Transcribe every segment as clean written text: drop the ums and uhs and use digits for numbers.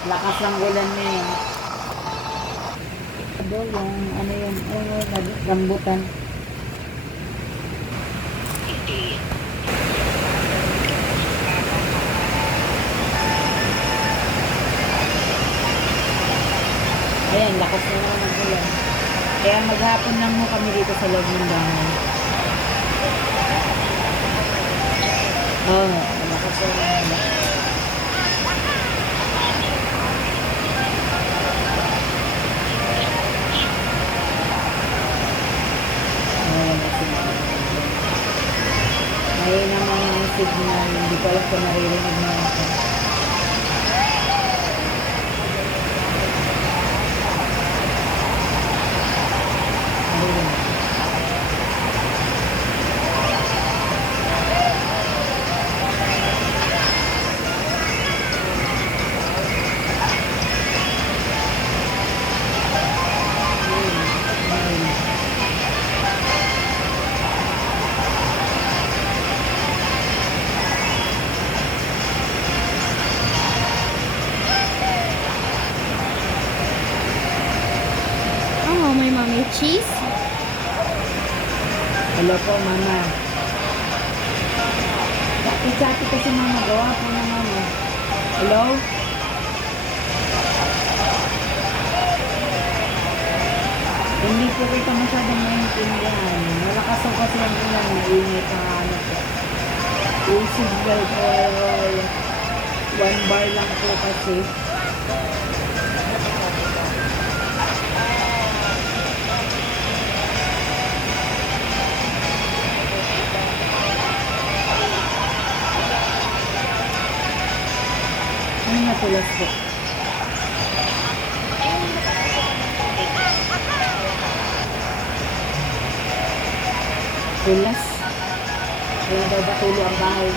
Lakas ng ulan ngayon. Yung ano yung rambutan. Ayan, lakas na naman ng ulan. Kaya maghapon lang mo kami dito sa loob ng bahay. Oo, lakas na ng ulan. May naman ang signal, hindi ko alam kung naririnig mo ako. Naririnig. Oh, my mommy cheese. Hello po, mama. Chati kasi mama, gawa po na mama. Hello? Hindi po kita masyadong maintindihan. Malakas ako kasi ang ulan, mainit ang ano po. Yung signal po, 1 bar lang po kasi. Ano na tulas po? Tulas? Kaya daw ba tulo ang bahay?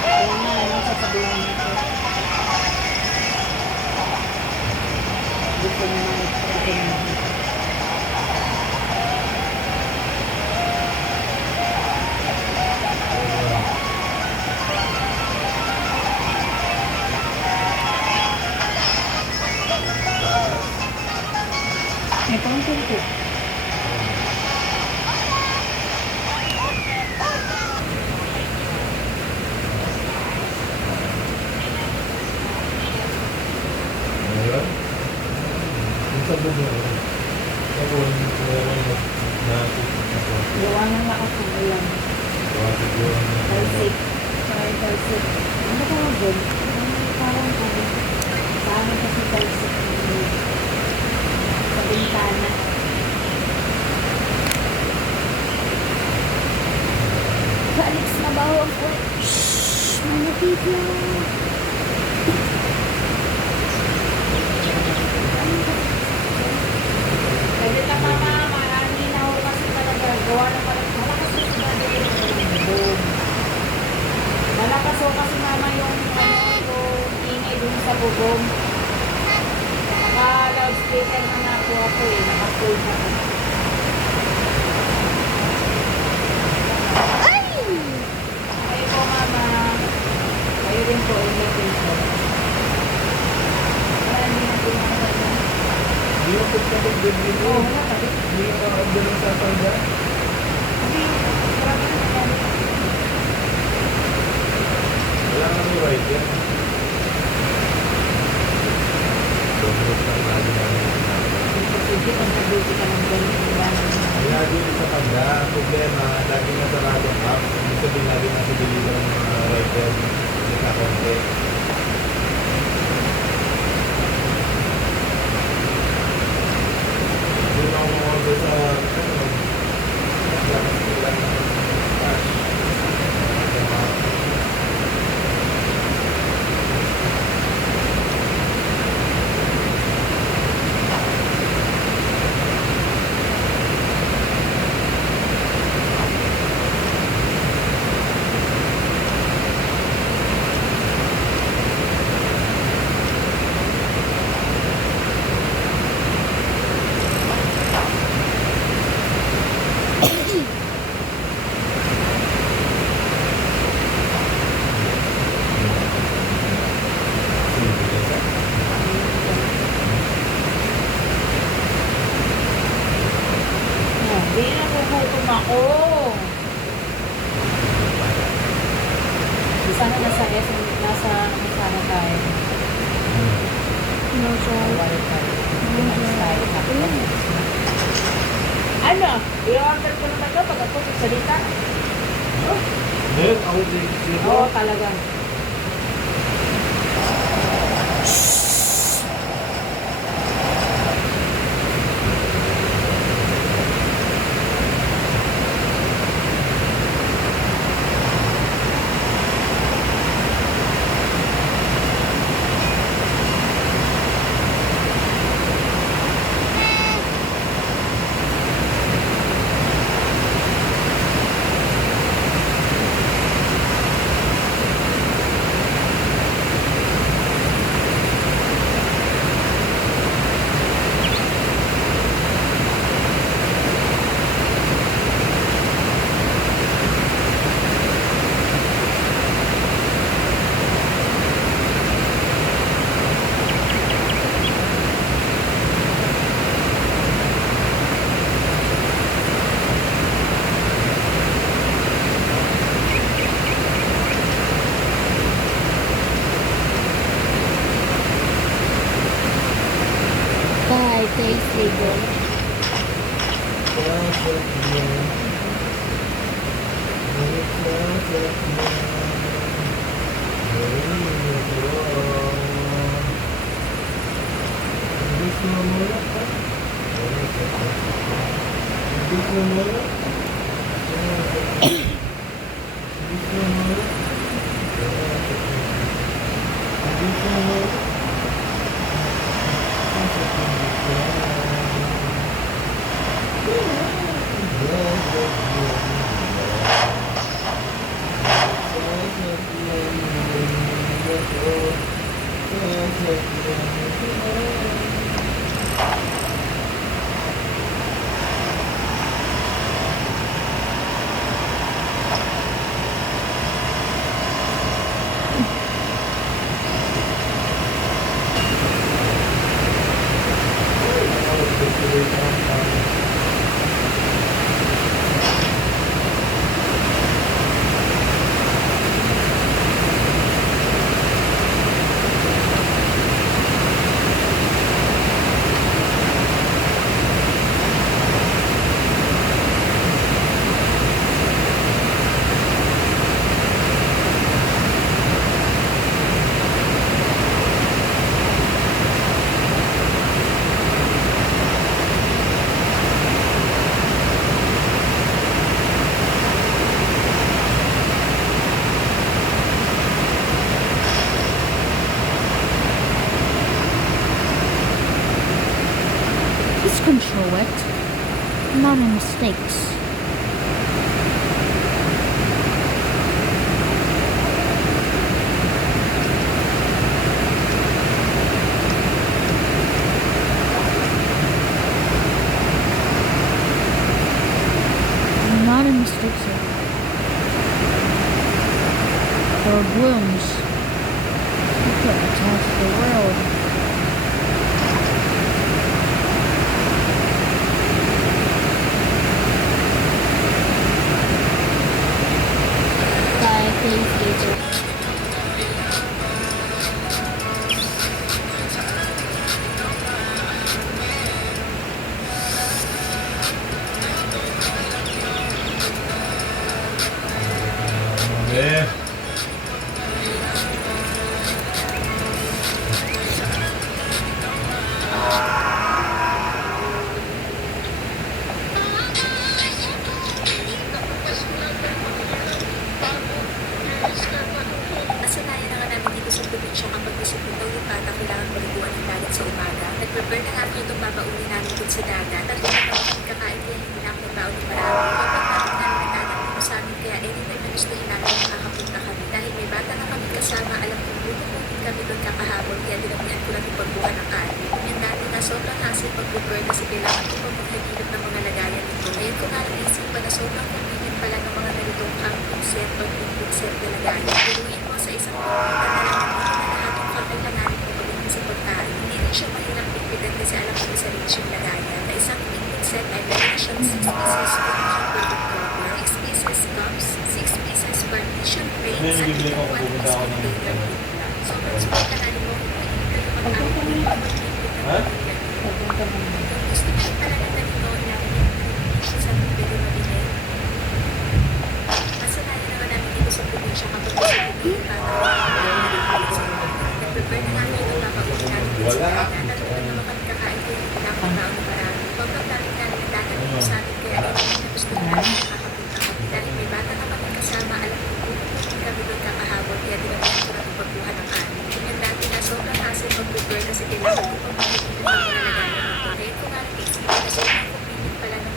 Kaya nga, ano sasabihin nito? Gusto niya na ipagpatin mo. May fountain po. Ngayon? Yung sa bubo, ako Gawa ng lakas ng ulan. Talsik. Sorry, talsik. Ano ka nga doon? Parang ano. Sa amin kasi talsik. Sa bintana. Sa Alex na baho ang ulan. Shhh! Manapit lang. Kasi na mama, marami na ako kasi talaga. Gawa na pala. Malakas yung boom. Malakas ako kasi mama yung ingay dun sa bubong. Naka-loudspeaker na nga po ako eh. Naka-full na ako. Ay! Kayo po mama. Kayo rin po. Ingat din po. Marami na ginagawa na. Hindi mo pagkabag din dito. Oo, wala kasi. Hindi mo ka-order ng sasanda. Kasi marami na nangyari. Wala kami rider. Dominot lang lagi namin. Sige, kung nag-duty ka ng ganyan, diba? Lagi sa panda, problema, lagi na sarado ang app. Ibig sabihin lagi nasa deliver ng mga rider. Hindi ka konti. Hindi na ako order sa ano. Lakas nila ng cash. nasa sana tayo. No, sir. Wifi. Mas tayo. Ano? I-order ko naman ito pag ako salita. Ngayon, ako din. Oo, talaga. Bye, thanks, Eagle. Please control it. Not in mistakes. Not in mistakes, sir. Or blooms. You could attack the world. Bye, thanks, Eagle. Eh. Nasanayan na nga namin dito sa probinsya kapag gusto po daw yung bata kailangan maliguan ng dagat sa umaga. Nag-prepare na nga po itong babaunin namin dun sa dagat at kung ano kami kakain kaya hindi na ako nagbaon ng marami. Kapag namin namin ang dagat dito sa amin kaya anytime na gusto namin makakapunta Ano yung bibili ko kung pupunta ako ng... Sobrang suporta natin mo kung hindi kayo Ha? Pagpunta mo na. gusto niyo talaga na ito natin sa pwede mabili. Masanayan naman namin dito sa probinsya kapag sasabihin pa nag-prepare na namin ito papauwi namin dito sa Wala. dagat at kung naman kami kakain ko yung pinapataon marami. Sobrang dami namin ang dagat dito sa atin kaya ito yung gusto namin nakakapunta kami. Dahil may bata na kami kasama, alam ko kung kami doon kakahabol kaya di namin ito natin pagbuhan ng amin. Yung dati na sobrang hassle mag-prepare kasi kailangan ko pang pagpipili ng mga lagayan ng ito. Kaya ko nga naisip na sobrang convenient pala ng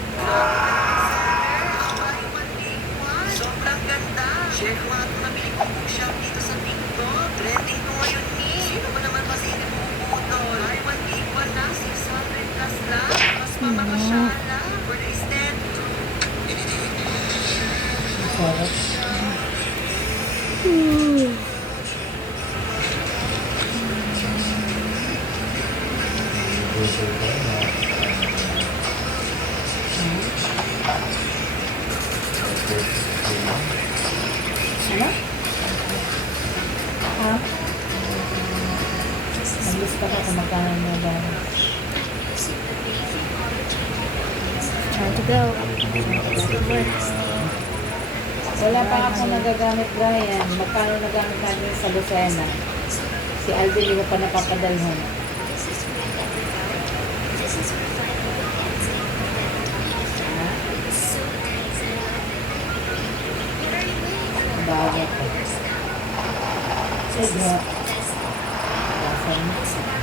Sobrang ganda. Share ko nga itong nabili kong bookshelf dito sa TikTok. Trending ko ngayon ni. Sino mo naman masili mo bumutol? Ay, 1 na, 600 plus lang. Mas mamakasyala. For the extent. Sarap. Ano? Ha? Nag-lista ka kung magkano mo ba? Time to go. Wala pa ako nagagamit, Brian. Magkano nagamit natin sa Lucena? Si Alvin, hindi ko pa napapadalhan. Ha? Bago ko. Sige. Basan mo.